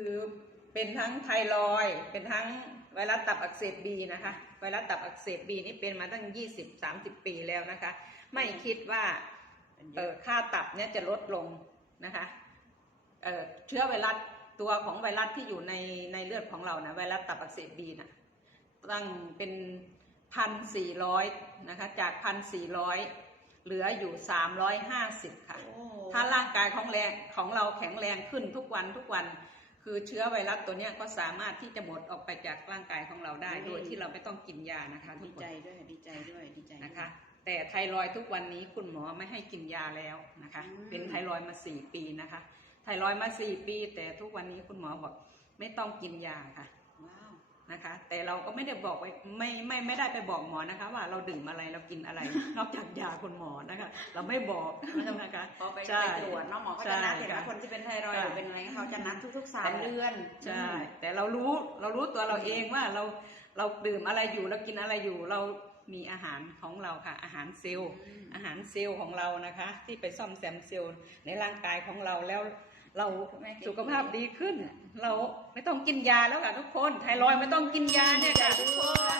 คือเป็นทั้งไทรอยด์เป็นทั้งไวรัสตับอักเสบบีนะคะไวรัสตับอักเสบบีนี่เป็นมาตั้ง 20-30 ปีแล้วนะคะ ไม่คิดว่าเอ่อค่าตับเนี่ยจะลดลงนะคะเอ่อเชื้อไวรัสตัวของไวรัสที่อยู่ในในเลือดของเรานะไวรัสตับอักเสบบีนะตั้งเป็นพันสี่ร้อยนะคะจากพันสี่ร้อยเหลืออยู่สามร้อยห้าสิบค่ะโอ้ถ้าร่างกายของแรงของเราแข็งแรงขึ้นทุกวันทุกวัน คือเชื้อไวรัสตัวเนี้ยก็สามารถที่จะหมดออกไปจากร่างกายของเราได้ โดยที่เราไม่ต้องกินยานะคะทุดีกคใจนด้วยดีใจด้วยดีใจด้วย นะคะ แต่ไทรอยด์ทุกวันนี้คุณหมอไม่ให้กินยาแล้วนะคะ อืม เป็นไทรอยด์มาสี่ปีนะคะ ไทรอยด์มาสี่ปี แต่ทุกวันนี้คุณหมอบอกไม่ต้องกินยาค่ะ ว้าว นะคะ แต่เราก็ไม่ได้บอกไว้ไม่ไม่ไม่ได้ไปบอกหมอนะคะ ว่าเราดื่มอะไรเรากินอะไร นอกจากยาคุณหมอนะคะ เราไม่บอกนะคะพอไปใช่ไปตรวจเนาะหมอเขาจะนัดใช่เห็นไหมค่ะคนที่เป็นไทรอยด์หรือเป็นอะไรเขาจะนัดทุกๆสามแต่เดือนใช่แต่เรารู้เรารู้ตัวเราเองว่าเราเราดื่มอะไรอยู่เรากินอะไรอยู่เรามีอาหารของเราค่ะ อาหารเซลล์อืมอาหารเซลล์ของเรานะคะ ที่ไปซ่อมแซมเซลล์ในร่างกายของเราแล้ว เราสุขภาพดีขึ้น เราไม่ต้องกินยาแล้วค่ะทุกคน ไทรอยด์ไม่ต้องกินยาเนี่ยค่ะทุกคน